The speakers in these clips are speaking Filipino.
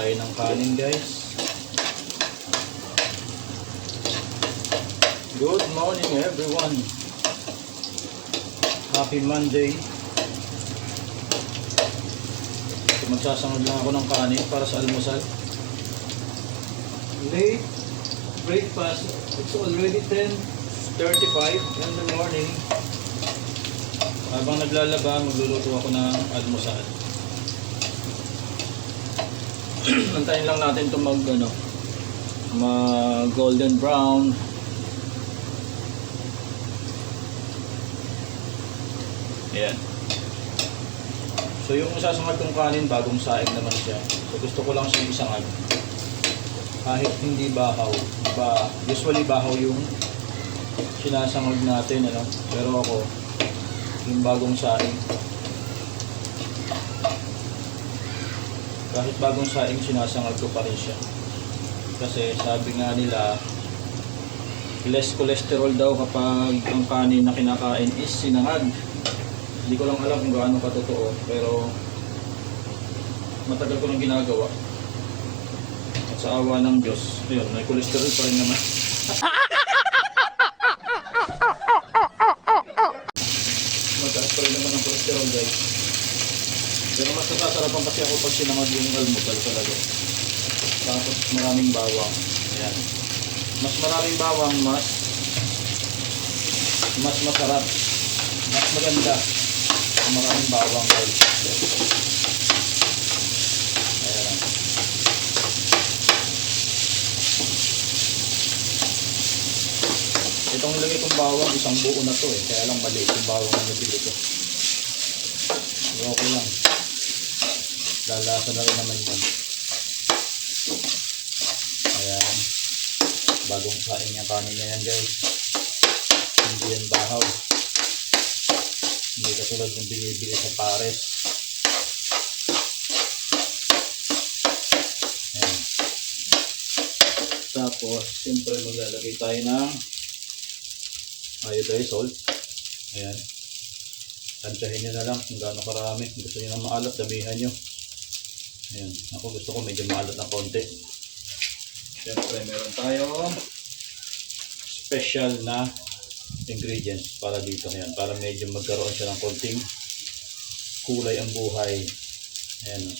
tayo ng kanin, guys. Good morning everyone. Happy Monday. Magsasangod lang ako ng kanin para sa almusal. Late breakfast. It's already 10:35 in the morning. Habang naglalaba, magluluto ako ng almusal. Antayin lang natin ito mag golden brown. Ayan. So yung isasangad kong kanin, bagong saing naman siya. So gusto ko lang siyang isangad. Kahit hindi bahaw. Usually bahaw yung sinasangag natin, pero ako, yung bagong saing. Kahit bagong saing, sinasangag ko pa rin siya. Kasi sabi nga nila, less cholesterol daw kapag ang kanin na kinakain is sinangag. Hindi ko lang alam kung gaano katotoo, pero matagal ko nang ginagawa. At sa awa ng Diyos, ayun, may cholesterol pa rin naman. Mataas pa rin naman ang cholesterol, guys. Pero mas nasasarapan kasi ako pag sinangag yung almusal talaga. Tapos maraming bawang. Ayan. Mas maraming bawang, mas masarap. Mas maganda. Maraming bawang, guys. Ayan. Itong nilagay kong bawang, isang buo na to kaya lang maliit yung bawang na nabili ko. Okay lang. Lalasa na rin naman yan. Ayan. Bagong saing yung kanin na yan, guys. Hindi yan bahaw. Hindi katulad ng binibili sa pares. Ayan. Tapos, siyempre maglalagay tayo ng iodized salt. Ayan. Tansyahin nyo na lang kung gaano karami. Kung gusto nyo na maalat, damihan nyo. Ayan. Ako gusto ko medyo maalat na konti. Siyempre meron tayong special na ingredients para dito. Ayan. Para medyo magkaroon siya ng konting kulay ang buhay. Ayan.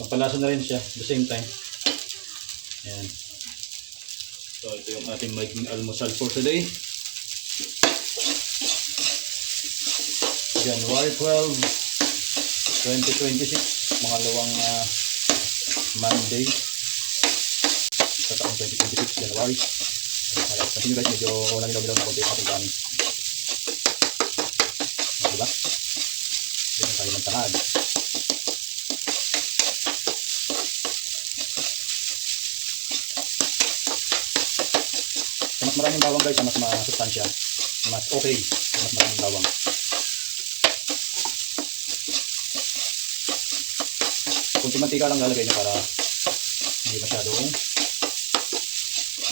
Pampalasa na rin siya at the same time. Ayan. So ito yung ating magiging almusal for today. January 12, 2026, mangalawang Monday sa taong 2026, January. Kasi nyo guys, medyo namilaw-milaw na konti yung ating kanin. Diba? Ganyan tayo ng tanad. So, mas maraming bawang guys, mas masustansya, mas okay, mas maraming bawang. Kunting mantika lang lalagay nyo para hindi masyadong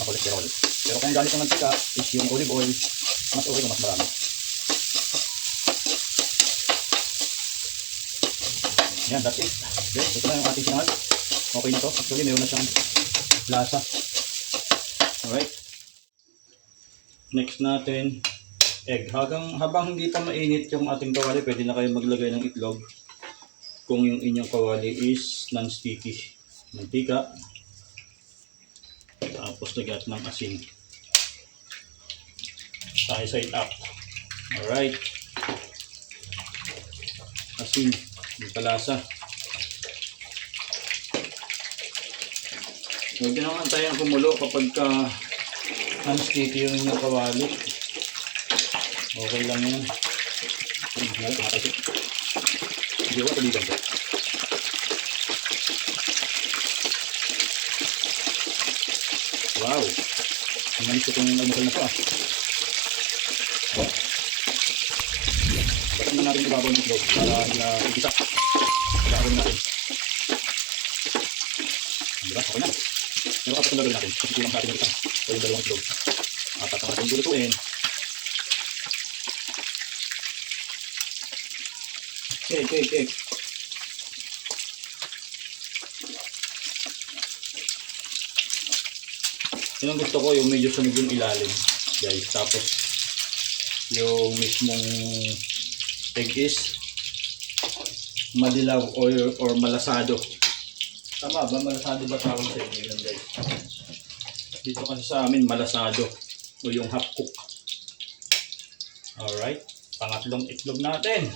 makolesterol. Pero kung galit ng mantika is yung olive oil, mas okay na mas marami. Yan, that's it. Okay, ito na yung ating sinangag. Okay na to. Actually, meron na siyang lasa. Alright. Next natin, egg. Habang hindi pa mainit yung ating kawali, pwede na kayo maglagay ng itlog. Kung yung inyong kawali is non-sticky. Mantika. Tapos lagyan ng asin. Side up. Alright. Asin. Yung palasa. Huwag nyo naman tayong kumulo kapag ka non-sticky yung inyong kawali. Okay lang yan. Hindi ko taligan ko. Wow! Ang manis ko itong almusal na ito Batak na natin ibabaw ng itlog para igisa. Ibabaw natin. Diba? Okay na. Pero kapag itong gagawin natin, kasi kulang sa atin yung isang o yung dalawang itlog. Apat ang ating lulutuin. Okay. Yun ang gusto ko, yung medyo sunog yung ilalim, guys. Tapos, yung mismong egg is madilaw or malasado. Tama ba? Malasado ba tawag sa inyo yan, guys? Dito kasi sa amin, malasado. O yung half cook. Alright. Pangatlong itlog natin.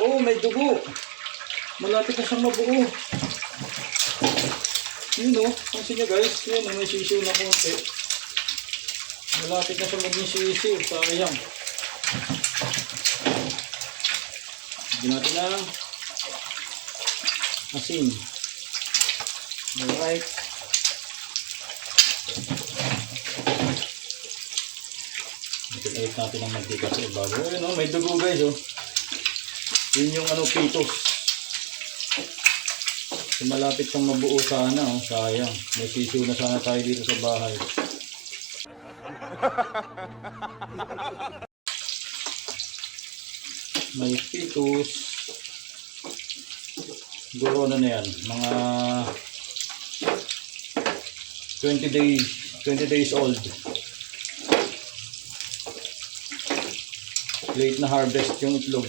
Oh, may dugo. Malapit na siyang mabuo. Yun o. Pansin nyo guys. Yun o. May sisiw na konti. Malapit na siya maging sisiw. Sayang. Bigyan natin ng asin. Alright. Ito natin ang mantika sa ibabaw. Ayun o, may dugo guys o. Yun yung ano, pitos. So, malapit kang mabuo sana o. Sayang. May sisiw na sana tayo dito sa bahay. May pitos. Siguro ano na yan. Mga 20 days old. Late na harvest yung itlog.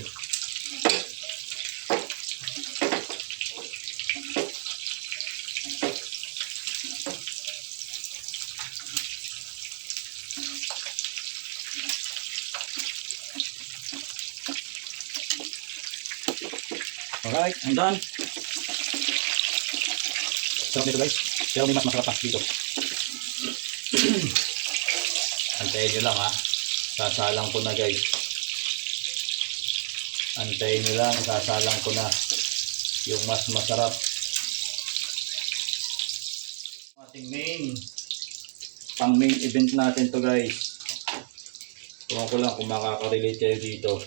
Alright, I'm done. Sarap nito guys. Pero may mas masarap pa dito. Antayin nyo lang ha. Sasalang ko na guys. Antayin nyo lang. Sasalang ko na yung mas masarap. Ating pang main event natin to guys. Tuwan ko lang kung makaka-relate kayo dito.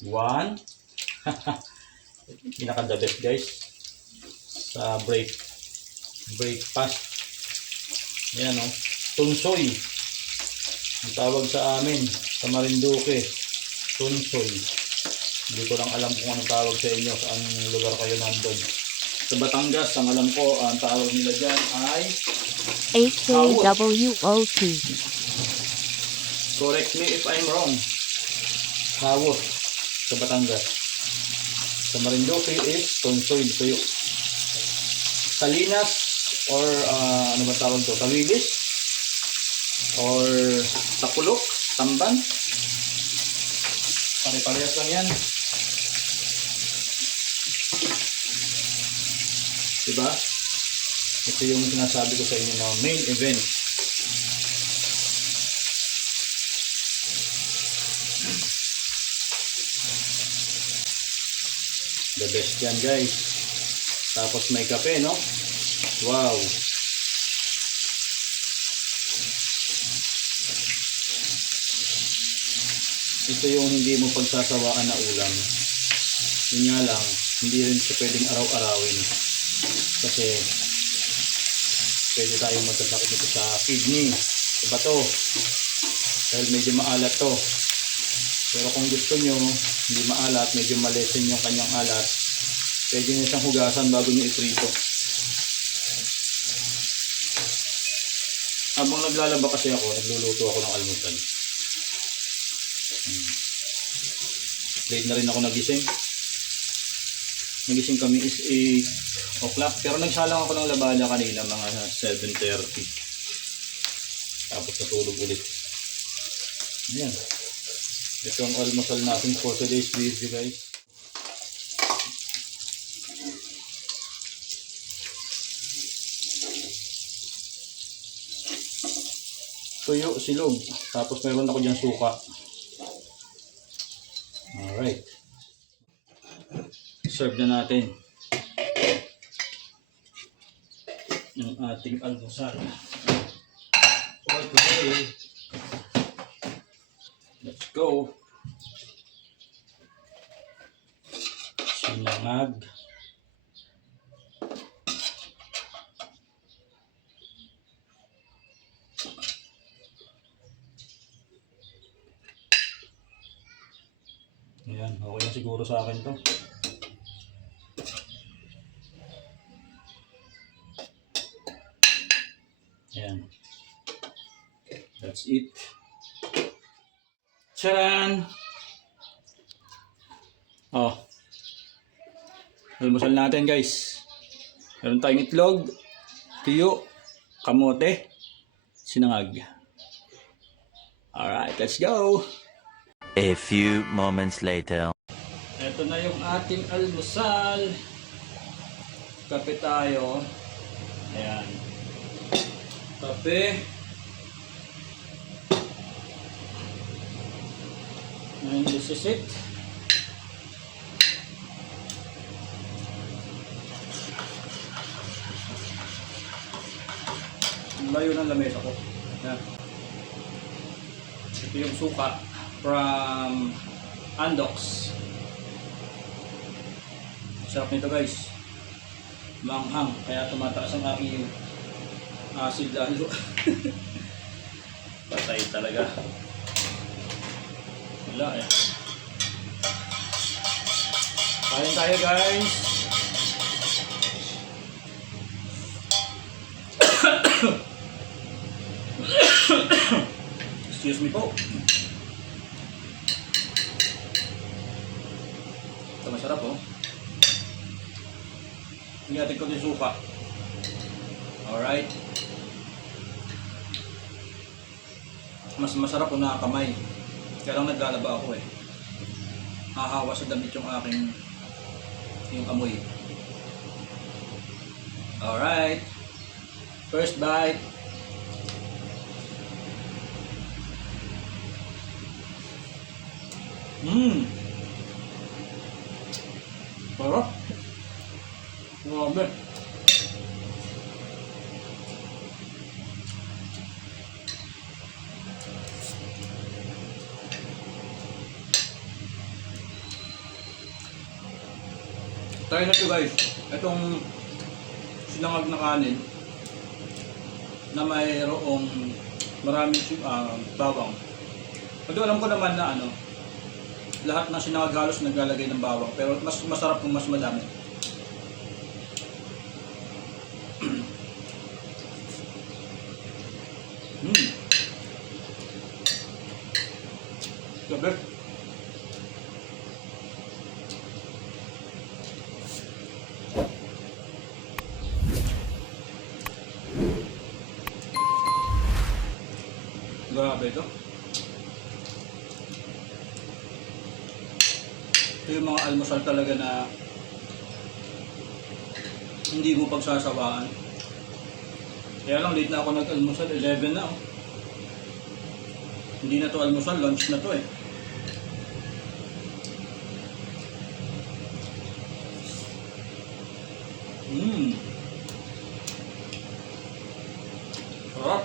1 pinaka the best guys sa breakfast. Ayan o, tunsoy ang tawag sa amin sa Marinduque. Tunsoy, hindi ko lang alam kung anong tawag sa inyo, saan lugar kayo nandun. Sa Batangas, ang alam ko ang tawag nila dyan ay HKWOT. Correct me if I'm wrong. Hawot sa Batangas. Sa Marinduque is tunsoy, tuyo. Salinas or ano ba tawag to? Tawilis or Tapulok, Tamban. Pare-parehas lang yan. Diba? Ito yung sinasabi ko sa inyo na main event. The best yan guys. Tapos may kape no? Wow. Ito yung hindi mo pagsasawaan na ulam. Yun nga lang, hindi rin siya pwedeng araw-arawin. Kasi pwede tayong magkasakit dito sa kidney, sa bato. Dahil medyo maalat to. Pero kung gusto nyo, hindi maalat, medyo malesen yung kanyang alat, pwede nyo siyang hugasan bago nyo iprito. Habang naglalaba kasi ako, nagluluto ako ng almusal. Late na rin ako nagising. Nagising kami is 8 o'clock. Pero nagsalang ako ng labada kanina mga 7:30. Tapos natulog ulit. Ayan. Ito ang almusal natin for today's video guys. Tuyo, silog. Tapos meron ako dyan suka. Alright. Serve na natin yung ating almusal for today. Let's go. Sinangag. Ayan, okay na siguro sa akin to. it. Charan! Oh. Almusal natin guys. Meron tayong itlog, tuyo, kamote, sinangag. Alright, let's go! A few moments later. Ito na yung ating almusal. Kape tayo. Ayan. Kape. And this is it. Ang layo ng lamesa ko. Ayan. Ito yung suka from Andox. Sarap nito guys. Manghang. Kaya tumataas ang aking acid lalo. Patay talaga. Wala eh. Kain tayo guys. Excuse me po. Ito masarap oh. Hingatin ko din suka. Alright. Mas masarap kung nakakamay. Kaya lang naglalaba ako eh. Hahawa sa damit yung aking amoy. Alright. First bite. Sarap. Grabe. Try na ito guys. Itong sinangag na kanin na mayroong maraming bawang. Although alam ko naman na lahat ng sinangag halos naglalagay ng bawang, pero mas masarap kung mas madami. Grabe. Grabe ito. Ito yung mga almusal talaga na hindi mo pagsasawaan. Kaya lang late na ako nag-almusal, 11 na oh. Hindi na to almusal, lunch na to eh. Sarap.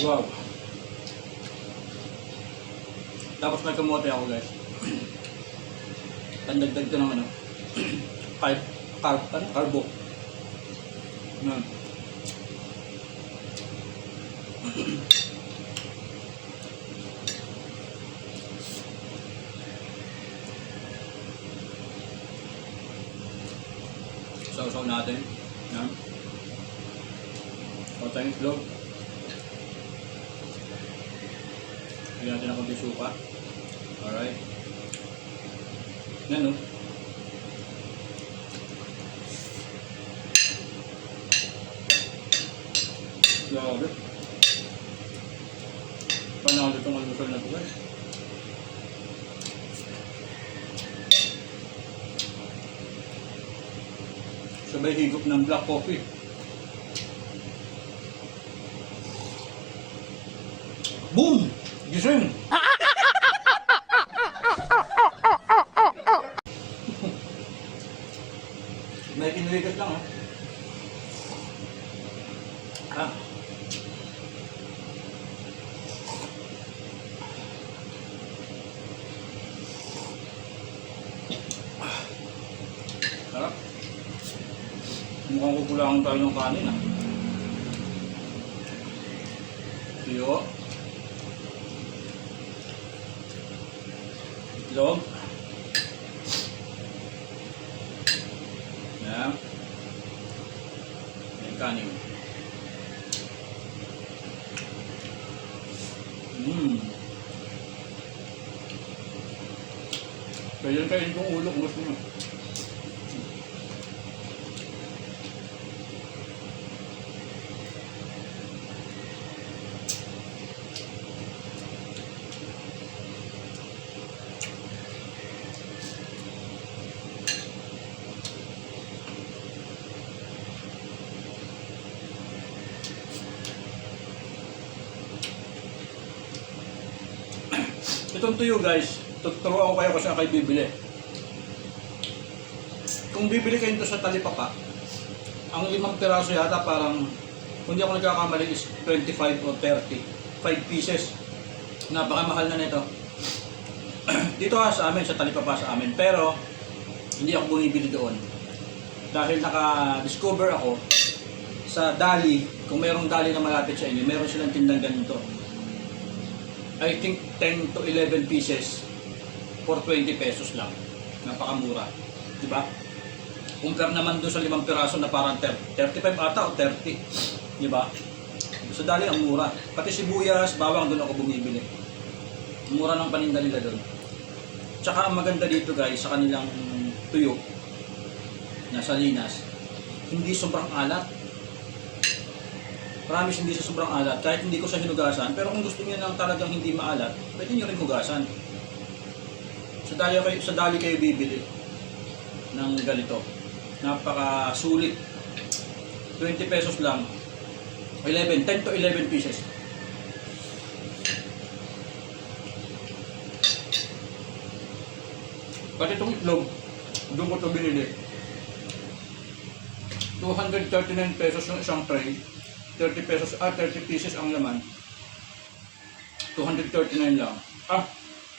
Wow. Tapos may kamote ako guys. Pandagdag ko ng carbo. Yan. Sausaw natin. Yan. Patay itlog. Lagyan natin ako ng suka. Alright. Yan o. Grabe. Panalo itong almusal na ito guys. Sabay higop ng black coffee. Boom! Gising! May kinuligas lang ha. Sarap. Mukhang kukulangan tayo ng kanin ha. tuyo, itlog, yan, may kanin. Kaya kainin kong ulo kung gusto mo. Itong tuyo guys, tuturuan ko kayo kung saan kayo bibili. Kung bibili kayo ito sa talipapa, ang 5 piraso yata parang, kung di ako nagkakamali is 25 o 30. 5 pieces. Napakamahal na nito. Dito sa amin, sa talipapa sa amin. Pero, hindi ako bumibili doon. Dahil naka-discover ako sa Dali, kung merong Dali na malapit sa inyo, meron silang tindang ganito. I think 10 to 11 pieces for 20 pesos lang. Napakamura. Diba? Compare naman doon sa 5 piraso na parang 35 ata o 30. Diba? Sa Dali ang mura. Pati sibuyas, bawang doon ako bumibili. Mura ng paninda nila doon. Tsaka ang maganda dito guys sa kanilang tuyo na Salinas, hindi sobrang alat. Promise hindi sa sobrang alat, kahit hindi ko sa hinugasan, pero kung gusto niyo lang talagang hindi maalat, pwede niyo rin hugasan. Sa Dali kayo bibili ng ganito. Napaka-sulit. 20 pesos lang. 10 to 11 pieces. Pati itong itlog, doon ko ito binili. 239 pesos yung isang tray. 30 pieces ang laman. 239 lang.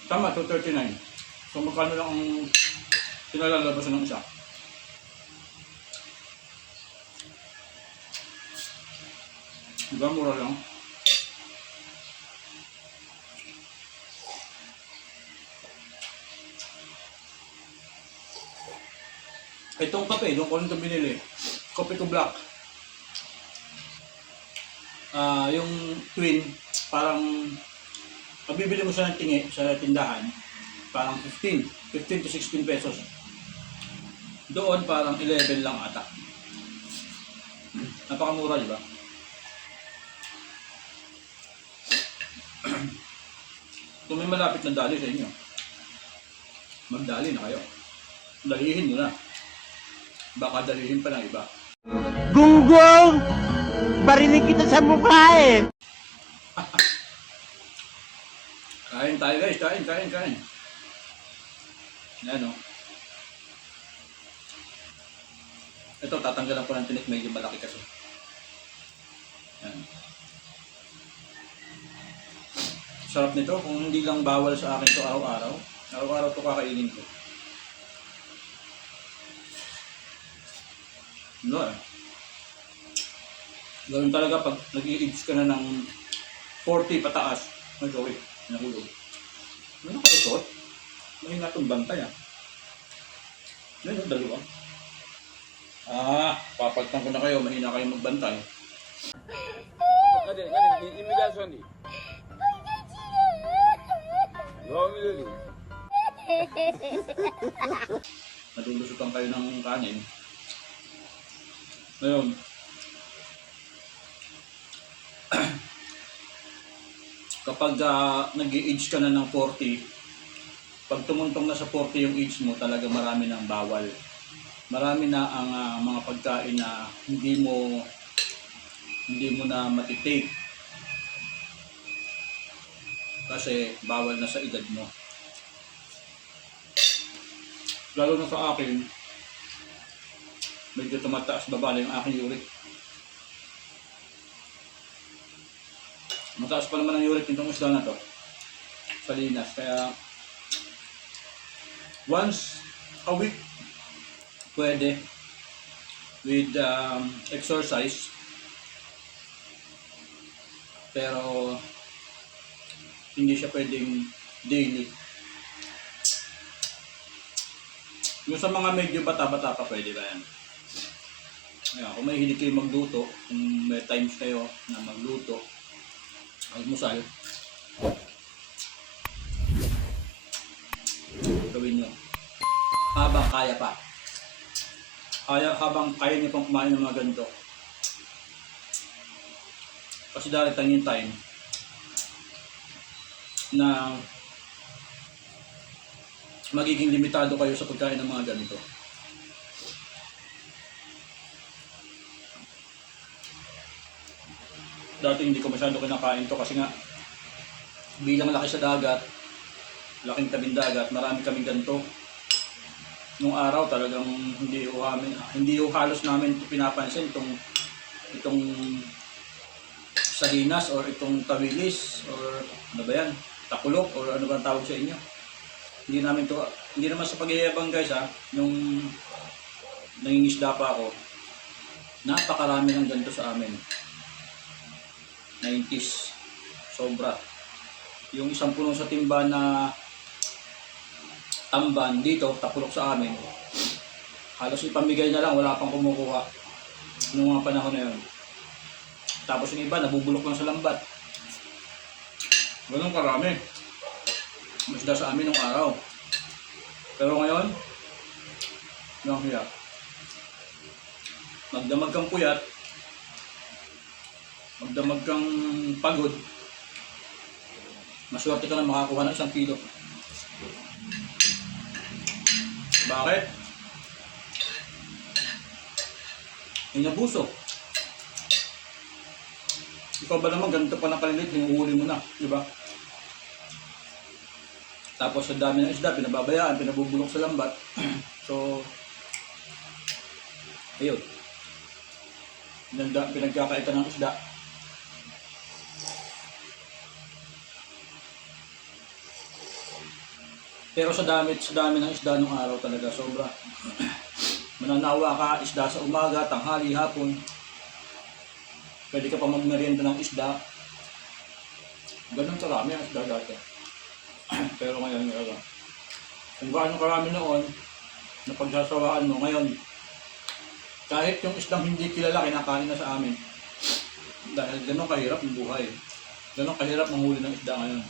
Tama, 239. So magkano lang ang pinalalabasan ng isa? Diba, mura lang. Itong kape, doon ko rin ito binili. Kopi to black. Yung twin, parang mabibili mo siya ng tingi sa tindahan, parang 15 to 16 pesos. Doon parang 11 lang ata. Napakamura, di ba? Kung may malapit na Dali sa inyo, magdali na kayo. Dalihin mo na. Baka dalihin pa ng iba. Gunggong! Barinig kita sa mukha eh! Kain tayo guys, kain. Yan o. Ito, tatanggalan ko ng tinik, medyo malaki kasi. Yan. Sarap nito, kung hindi lang bawal sa akin to araw-araw. Araw-araw to kakainin ko. No eh. Gawin talaga pag nag-i-age ka na ng 40 pataas. Ay, sorry. Nahulog. Ano nakalusot? Mahina itong bantay ah. Yan, dalawa. Papagtan ko na kayo. Mahina kayo magbantay. imitasyon di. Nadulusutan kayo ng kanin. Ngayon, kapag nag-i-age ka na ng 40, pag tumuntong na sa 40 yung age mo, talaga marami ng bawal. Marami na ang mga pagkain na hindi mo na matitake. Kasi bawal na sa edad mo. Lalo na sa akin, medyo tumataas babala yung aking uric. Mataas pa naman ang uric nitong isda na to. Salinas. Kaya once a week pwede with exercise. Pero hindi siya pwedeng daily. Yung sa mga medyo bata-bata pa pwede ba yan? Ayan, kung may hilig kayo magluto, kung may times kayo na magluto, magmusal, gawin nyo. Habang kaya pa. Habang kaya nyo pang kumain ng mga ganito. Kasi darating yung time na magiging limitado kayo sa pagkain ng mga ganito. Dati hindi ko masyado kinakain to kasi nga bilang laki sa dagat, laking tabing dagat, marami kaming ganito. Nung araw talagang hindi ho halos namin pinapansin itong salinas or itong tawilis or ano ba yan, takulok or ano ba ang tawag sa inyo. Hindi naman sa pagyayabang guys ha, nung nangingisda pa ako, napakarami ng ganito sa amin. 90s, sobra. Yung isang puno sa timba na tamban dito, tapulok sa amin, halos ipamigay na lang, wala pang kumukuha noong mga panahon na yun. Tapos yung iba, nabubulok lang sa lambat. Ganun karami. Masda sa amin nung araw. Pero ngayon, nang hirap. Magdamag kang puyat, magdamag kang pagod, maswerte ka na makakuha ng 1 kilo. Bakit? Inabuso. Ikaw ba naman ganito pa nakalilit, hinuhuli mo na, di ba? Tapos sa dami ng isda, pinababayaan, pinabubulok sa lambat. So, ayun. Pinagkakaitan ng isda. Pero sa dami ng isda nung araw talaga, sobra. Mananawa ka, isda sa umaga, tanghali, hapon. Pwede ka pa magmerienda ng isda. Ganun karami ang isda dati. Pero ngayon, kung gaano karami noon, na pagsasawaan mo ngayon, kahit yung isdang hindi kilala, kinakain na sa amin. Dahil ganun kahirap yung buhay. Ganun kahirap manghuli ng isda ngayon.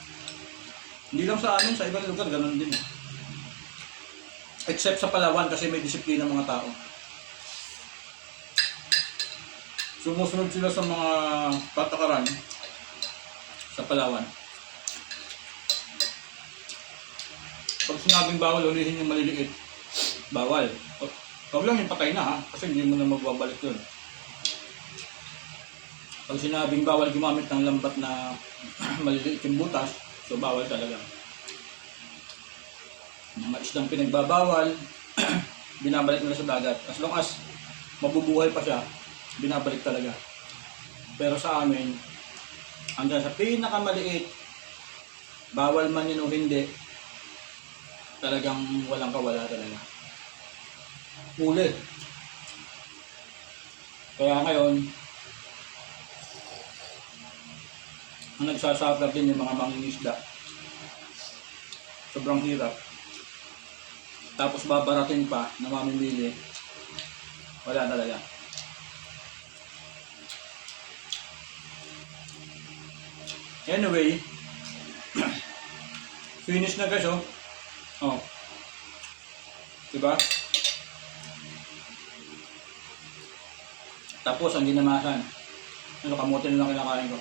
Hindi lang sa amin, sa ibang lugar, ganun din. Except sa Palawan kasi may disiplina mga tao. Sumusunod sila sa mga patakaran sa Palawan. Pag sinabing bawal, ulihin yung maliliit. Bawal. Huwag lang yung patay na ha, kasi hindi mo na magbabalik yun. Pag sinabing bawal gumamit ng lambat na maliliit yung butas, so bawal talaga. Mga isdang pinagbabawal, binabalik nila sa dagat. As long as mabubuhay pa siya, binabalik talaga. Pero sa amin, hanggang sa pinakamaliit, bawal man yun o hindi, talagang walang kawala talaga. Huli. Kaya ngayon, ang nagsasuffer din yung mga mangingisda. Sobrang hirap. Tapos babaratin pa na mamimili. Wala talaga. Anyway, finish na guys oh. Oh. Diba? Tapos ang ginamasan. Ano, kamote na lang kinakain ko.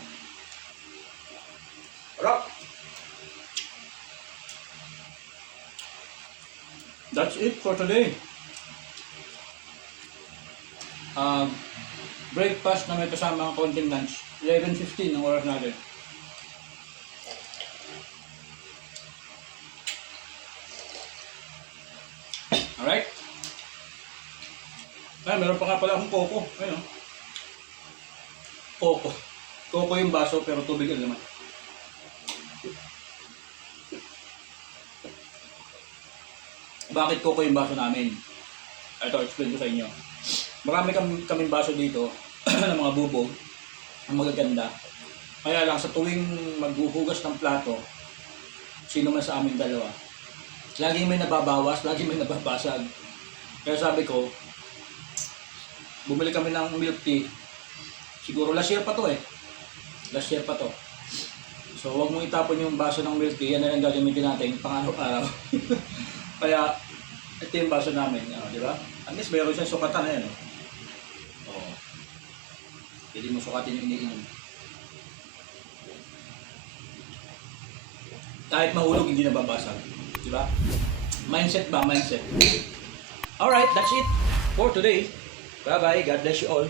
Harap! That's it for today. Breakfast na may kasama ang konting lunch. 11:15 ang oras natin. Alright? Ay, meron pa nga pala akong coco. Ayun. Coco. Coco yung baso pero tubig ang laman. Bakit coco yung baso namin? Ito, explain ko sa inyo. Marami kaming baso dito ng mga bubog ang magaganda. Kaya lang sa tuwing maghuhugas ng plato, sino man sa aming dalawa, laging may nababawas, laging may nababasag. Kaya sabi ko, bumili kami ng milk tea. Siguro last year pa to eh. Last year pa to. So wag mong itapon yung baso ng milk tea, yan na lang gagamitin natin pang araw-araw. Kaya ito yung baso namin, di ba? At least meron siyang sukatan na yan. Oh. Pwede mo sukatin yung iniinom. Kahit mahulog, hindi nababasag. Di ba? Mindset ba? Mindset. Alright, that's it for today. Bye-bye. God bless you all.